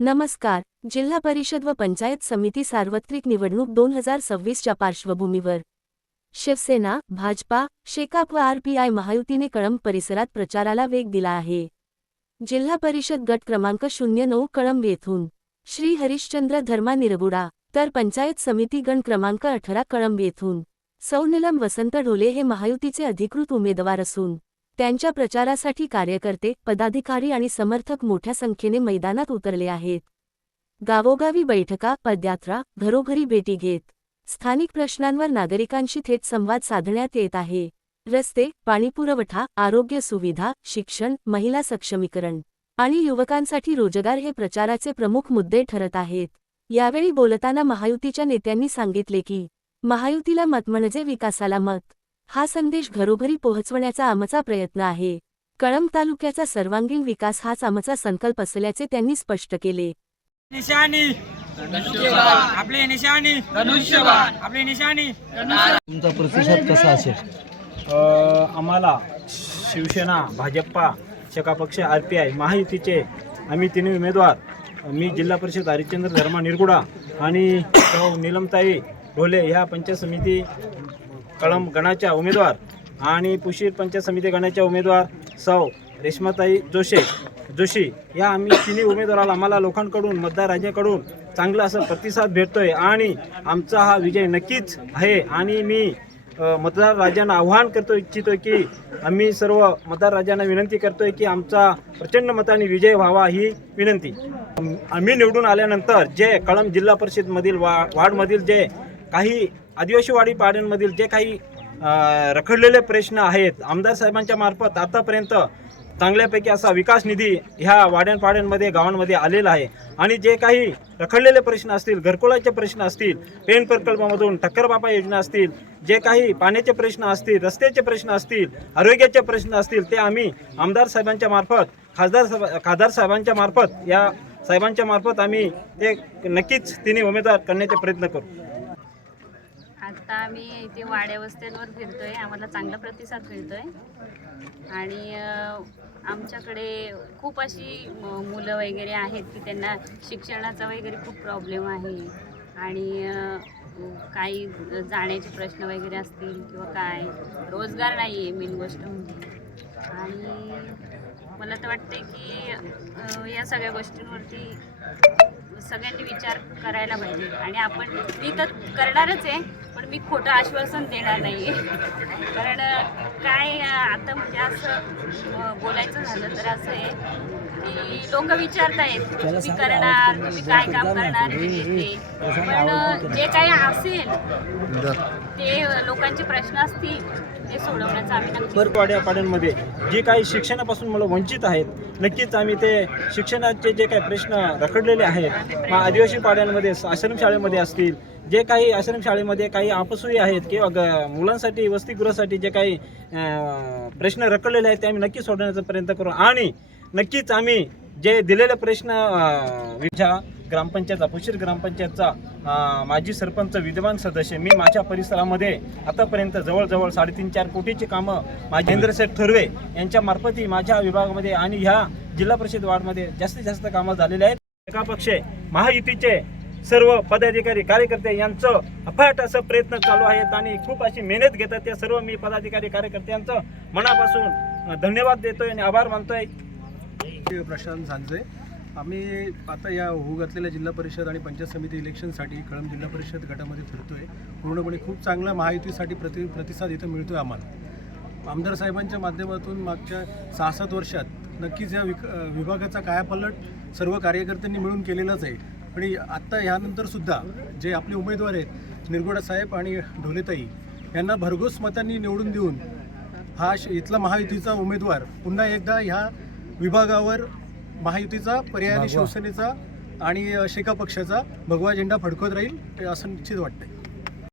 नमस्कार. जिल्हा परिषद व पंचायत समिती सार्वत्रिक निवडणूक 2026च्या पार्श्वभूमीवर शिवसेना, भाजपा, शेकाप व आरपीआय महायुतीने कळंब परिसरात प्रचाराला वेग दिला आहे. जिल्हा परिषद गट क्रमांक 09 कळंब येथून श्री हरिश्चंद्र धर्मा निरगुडा, तर पंचायत समिती गण क्रमांक 18 कळंब येथून सौ नीलम वसंत ढोले हे महायुतीचे अधिकृत उमेदवार असून त्यांच्या प्रचारासाठी कार्यकर्ते, पदाधिकारी आणि समर्थक मोठ्या संख्येने मैदानात उतरले आहेत. गावोगावी बैठका, पदयात्रा, घरोघरी भेटी घेत स्थानिक प्रश्नांवर नागरिकांशी थेट संवाद साधण्यात येत आहे. रस्ते, पाणीपुरवठा, आरोग्य सुविधा, शिक्षण, महिला सक्षमीकरण आणि युवकांसाठी रोजगार हे प्रचाराचे प्रमुख मुद्दे ठरत आहेत. यावेळी बोलताना महायुतीच्या नेत्यांनी सांगितले की महायुतीला मत म्हणजे विकासाला मत, हा संदेश घरोघरी पोहोचवण्याचा आमचा प्रयत्न आहे. कळंब तालुक्याचा सर्वांगीण विकास हाच आमचा संकल्प असल्याचे त्यांनी स्पष्ट केले. निशाणी आपली निशाणी धनुष्यबाण, आपली निशाणी. तुमचा प्रतिसाद कसा असेल? आम्हाला शिवसेना, भाजपा, शेका पक्ष, आरपीआय महायुतीचे आम्ही तिन्ही उमेदवार, मी जिल्हा परिषद हरिश्चंद्र धर्मा निरगुडा आणि सौ नीलमताई ढोले ह्या पंचायत समिती कळंब गणाच्या उमेदवार आणि पुशीर पंचायत समिती गणाच्या उमेदवार सौ रेश्माताई जोशी या आम्ही तिन्ही उमेदवाराला आम्हाला लोकांकडून, मतदार राजाकडून चांगला असा प्रतिसाद भेटतोय आणि आमचा हा विजय नक्कीच आहे. आणि मी मतदार राजांना आव्हान करतो इच्छितो की आम्ही सर्व मतदार राजांना विनंती करतोय की आमचा प्रचंड मताने विजय व्हावा ही विनंती. आम्ही निवडून आल्यानंतर जे कळंब जिल्हा परिषदमधील वार्डमधील जे काही आदिवासी वाडी पाड्यांमधील जे काही रखडलेले प्रश्न आहेत, आमदार साहेबांच्या मार्फत आतापर्यंत चांगल्यापैकी असा विकास निधी ह्या वाड्यांपाड्यांमध्ये, गावांमध्ये आलेला आहे. आणि जे काही रखडलेले प्रश्न असतील, घरकुलाचे प्रश्न असतील, पेन प्रकल्पामधून टक्करबापा योजना असतील, जे काही पाण्याचे प्रश्न असतील, रस्त्याचे प्रश्न असतील, आरोग्याचे प्रश्न असतील, ते आम्ही आमदार साहेबांच्या मार्फत, खासदार साहेबांच्या मार्फत, या साहेबांच्या मार्फत आम्ही ते नक्कीच तिन्ही उमेदवार करण्याचा प्रयत्न करू. आता आम्ही इथे वाड्या वस्त्यांवर फिरतोय, आम्हाला चांगला प्रतिसाद मिळतोय आणि आमच्याकडे खूप अशी मुलं वगैरे आहेत की त्यांना शिक्षणाचा वगैरे खूप प्रॉब्लेम आहे आणि काही जाण्याचे प्रश्न वगैरे असतील किंवा काय, रोजगार नाही आहे मेन गोष्ट म्हणजे. आणि मला तर वाटते की या सगळ्या गोष्टींवरती सगळ्यांनी विचार करायला पाहिजे आणि मी तर करणारच आहे, पण मी खोटं आश्वासन देणार नाही आहे. कारण काय आता म्हणजे असं बोलायचं झालं तर असं आहे की लोक विचारतायत तुम्ही करणार, तुम्ही काय काम करणार हे, पण जे काही असेल ते लोकांचे प्रश्न असतील ते सोडवण्याचा आम्ही नक्की. पाड्यांमध्ये जे काही शिक्षणापासून मला वंचित आहेत, नक्कीच आम्ही ते शिक्षणाचे जे काही प्रश्न रखडलेले आहेत, आदिवासी पाड्यांमध्ये आश्रमशाळेमध्ये असतील, जे काही आश्रमशाळेमध्ये काही अपसोयी आहेत किंवा मुलांसाठी वसतिगृहासाठी जे काही प्रश्न रखडलेले आहेत ते आम्ही नक्की सोडवण्याचा प्रयत्न करू. आणि नक्कीच आम्ही जे दिलेले प्रश्न ग्रामपंचायतचा, पुशीर ग्रामपंचायतचा माजी सरपंच, विद्यमान सदस्य, मी माझ्या परिसरामध्ये आतापर्यंत जवळजवळ 3.5-4 कोटीची कामं महेंद्रशेठ थोरवे यांच्या मार्फतही माझ्या विभागामध्ये आणि ह्या जिल्हा परिषद वार्डमध्ये जास्तीत जास्त कामं झालेली आहेत. एका पक्ष महायुतीचे सर्व पदाधिकारी, कार्यकर्ते यांचं अफाट असं प्रयत्न चालू आहेत आणि खूप अशी मेहनत घेतात. त्या सर्व मी पदाधिकारी, कार्यकर्त्यांचं मनापासून धन्यवाद देतोय आणि आभार मानतोय. प्रशांत झांजे. आम्ही आता या होऊ घातलेल्या जिल्हा परिषद आणि पंचायत समिती इलेक्शनसाठी कळंब जिल्हा परिषद गटामध्ये फिरतोय. पूर्णपणे खूप चांगला महायुतीसाठी प्रतिसाद इथं मिळतोय आम्हाला. आमदार साहेबांच्या माध्यमातून मागच्या 6-7 वर्षात नक्कीच या विभागाचा कायापालट सर्व कार्यकर्त्यांनी मिळून केलेलाच आहे. पण आत्ता ह्यानंतरसुद्धा जे आपले उमेदवार आहेत, निरगुडा साहेब आणि ढोलेताई यांना भरघोस मतांनी निवडून देऊन हा इथला महायुतीचा उमेदवार पुन्हा एकदा ह्या विभागावर महायुतीचा पर्यायाने शिवसेनेचा आणि शेका पक्षाचा भगवा झेंडा फडकवत राहील असं निश्चित वाटतंय.